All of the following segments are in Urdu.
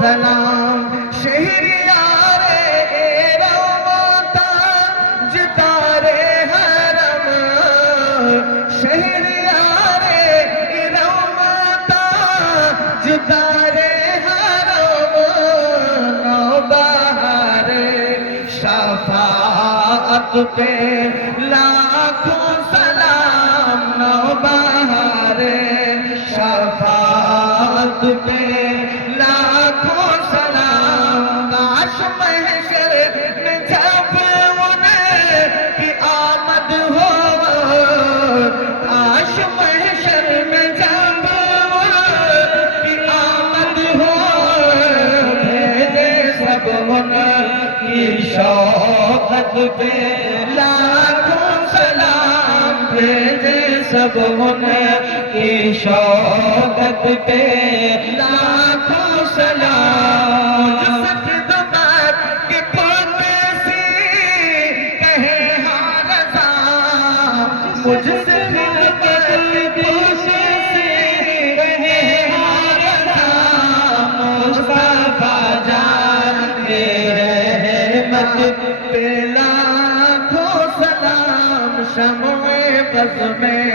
سلام شہریارے روتا جتارے حرم شہریارے روتا جتارے حرم نوبہار شفاعت پہ لاکھوں سلام نوبہار شفاعت پہ لاکھوں سلام کاش محشر میں جب انہیں کی آمد ہو کاش محشر میں جب ان کی آمد ہو بھیجے سب ان کی شوقت پہ لاکھوں سلام بھیجے سب ان کی شوقت پہ لاکھوں سلام سجد بات کہ قدسی کہے ہاں رضا مجھ سے خدمت قدسی کہے ہاں رضا مصطفیٰ جان تیرے رحمت پہ لاکھوں سلام شمع بز میں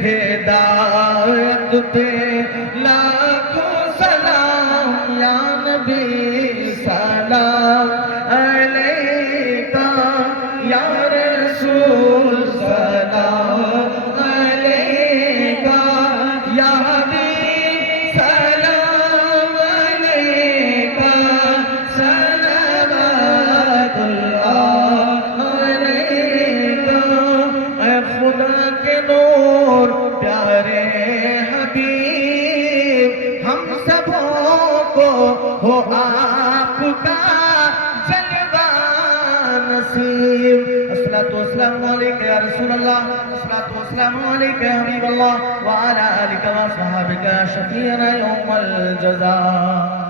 ہدایت پہ لاکھوں سلام یا نبی سلام علیکہ یا رسول سلام علیکہ یا حبیب سلام علیکہ صلوات اللہ علیکہ اے خدا کے نور پیارے حبیب ہم سبوں کو ہو آپ کا جلوہ نصیب الصلاۃ والسلام علیک یا رسول اللہ الصلاۃ والسلام علیک یا حبیب اللہ وعلی آلک و صحابک شفیعنا یوم الجزاء